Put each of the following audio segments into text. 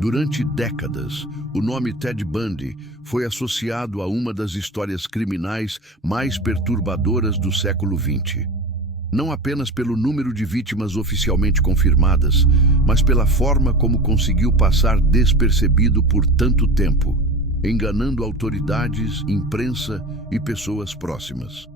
Durante décadas, o nome Ted Bundy foi associado a uma das histórias criminais mais perturbadoras do século XX. Não apenas pelo número de vítimas oficialmente confirmadas, mas pela forma como conseguiu passar despercebido por tanto tempo, enganando autoridades, imprensa e pessoas próximas.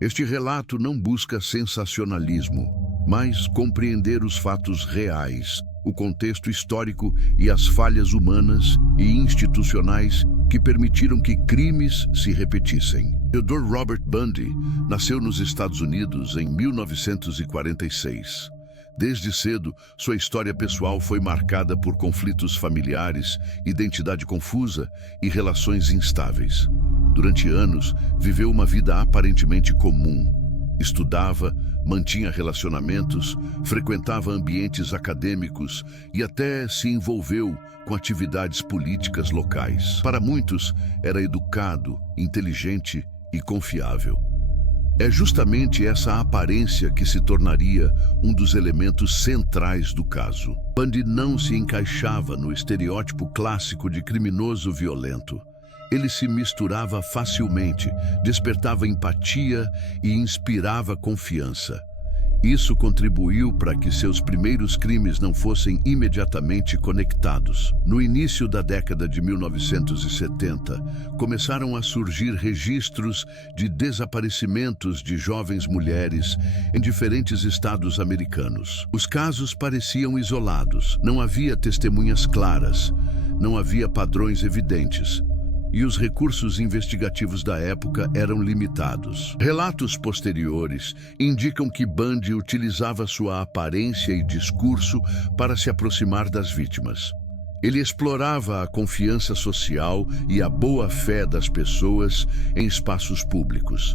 Este relato não busca sensacionalismo, mas compreender os fatos reais, o contexto histórico e as falhas humanas e institucionais que permitiram que crimes se repetissem. Theodore Robert Bundy nasceu nos Estados Unidos em 1946. Desde cedo, sua história pessoal foi marcada por conflitos familiares, identidade confusa e relações instáveis. Durante anos, viveu uma vida aparentemente comum. Estudava, mantinha relacionamentos, frequentava ambientes acadêmicos e até se envolveu com atividades políticas locais. Para muitos, era educado, inteligente e confiável. É justamente essa aparência que se tornaria um dos elementos centrais do caso. Bundy não se encaixava no estereótipo clássico de criminoso violento. Ele se misturava facilmente, despertava empatia e inspirava confiança. Isso contribuiu para que seus primeiros crimes não fossem imediatamente conectados. No início da década de 1970, começaram a surgir registros de desaparecimentos de jovens mulheres em diferentes estados americanos. Os casos pareciam isolados, não havia testemunhas claras, não havia padrões evidentes. E os recursos investigativos da época eram limitados. Relatos posteriores indicam que Bundy utilizava sua aparência e discurso para se aproximar das vítimas. Ele explorava a confiança social e a boa-fé das pessoas em espaços públicos.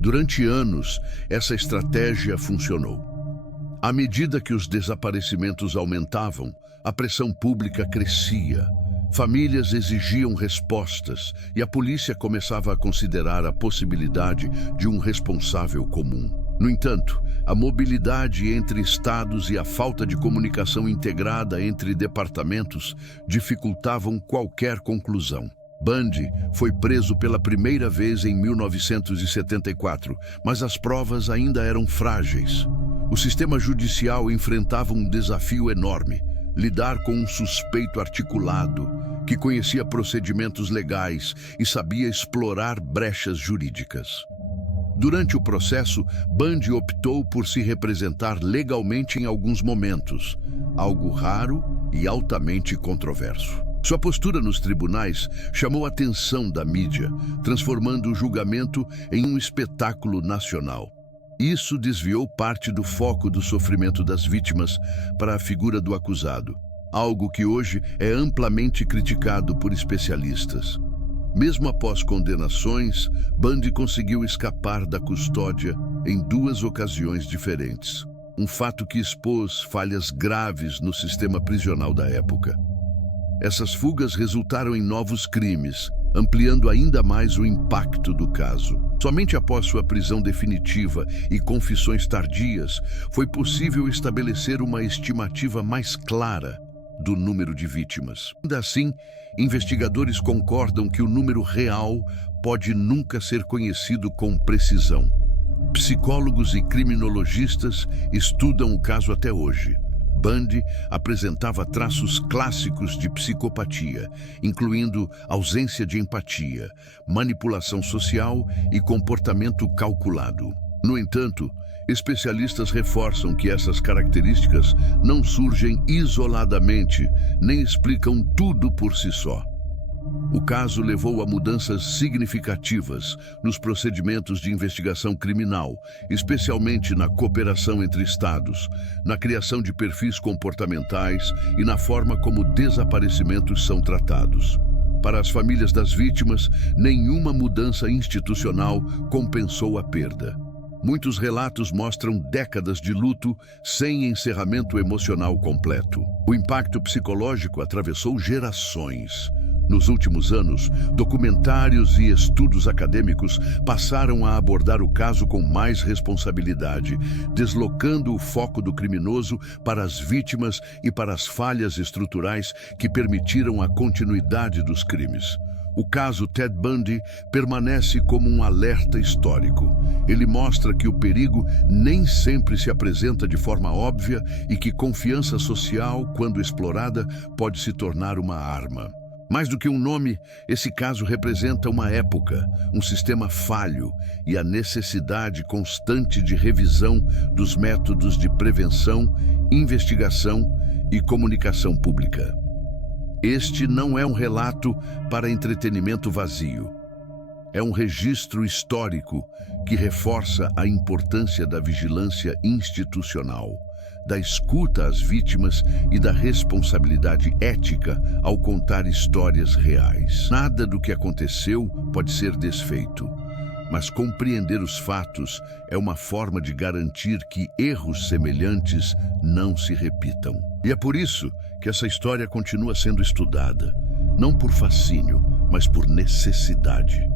Durante anos, essa estratégia funcionou. À medida que os desaparecimentos aumentavam, a pressão pública crescia. Famílias exigiam respostas e a polícia começava a considerar a possibilidade de um responsável comum. No entanto, a mobilidade entre estados e a falta de comunicação integrada entre departamentos dificultavam qualquer conclusão. Bundy foi preso pela primeira vez em 1974, mas as provas ainda eram frágeis. O sistema judicial enfrentava um desafio enorme: lidar com um suspeito articulado, que conhecia procedimentos legais e sabia explorar brechas jurídicas. Durante o processo, Bundy optou por se representar legalmente em alguns momentos, algo raro e altamente controverso. Sua postura nos tribunais chamou a atenção da mídia, transformando o julgamento em um espetáculo nacional. Isso desviou parte do foco do sofrimento das vítimas para a figura do acusado, algo que hoje é amplamente criticado por especialistas. Mesmo após condenações, Bundy conseguiu escapar da custódia em 2 ocasiões diferentes, um fato que expôs falhas graves no sistema prisional da época. Essas fugas resultaram em novos crimes, ampliando ainda mais o impacto do caso. Somente após sua prisão definitiva e confissões tardias, foi possível estabelecer uma estimativa mais clara do número de vítimas. Ainda assim, investigadores concordam que o número real pode nunca ser conhecido com precisão. Psicólogos e criminologistas estudam o caso até hoje. Bundy apresentava traços clássicos de psicopatia, incluindo ausência de empatia, manipulação social e comportamento calculado. No entanto, especialistas reforçam que essas características não surgem isoladamente, nem explicam tudo por si só. O caso levou a mudanças significativas nos procedimentos de investigação criminal, especialmente na cooperação entre estados, na criação de perfis comportamentais e na forma como desaparecimentos são tratados. Para as famílias das vítimas, nenhuma mudança institucional compensou a perda. Muitos relatos mostram décadas de luto sem encerramento emocional completo. O impacto psicológico atravessou gerações. Nos últimos anos, documentários e estudos acadêmicos passaram a abordar o caso com mais responsabilidade, deslocando o foco do criminoso para as vítimas e para as falhas estruturais que permitiram a continuidade dos crimes. O caso Ted Bundy permanece como um alerta histórico. Ele mostra que o perigo nem sempre se apresenta de forma óbvia e que confiança social, quando explorada, pode se tornar uma arma. Mais do que um nome, esse caso representa uma época, um sistema falho e a necessidade constante de revisão dos métodos de prevenção, investigação e comunicação pública. Este não é um relato para entretenimento vazio. É um registro histórico que reforça a importância da vigilância institucional, da escuta às vítimas e da responsabilidade ética ao contar histórias reais. Nada do que aconteceu pode ser desfeito, mas compreender os fatos é uma forma de garantir que erros semelhantes não se repitam. E é por isso que essa história continua sendo estudada, não por fascínio, mas por necessidade.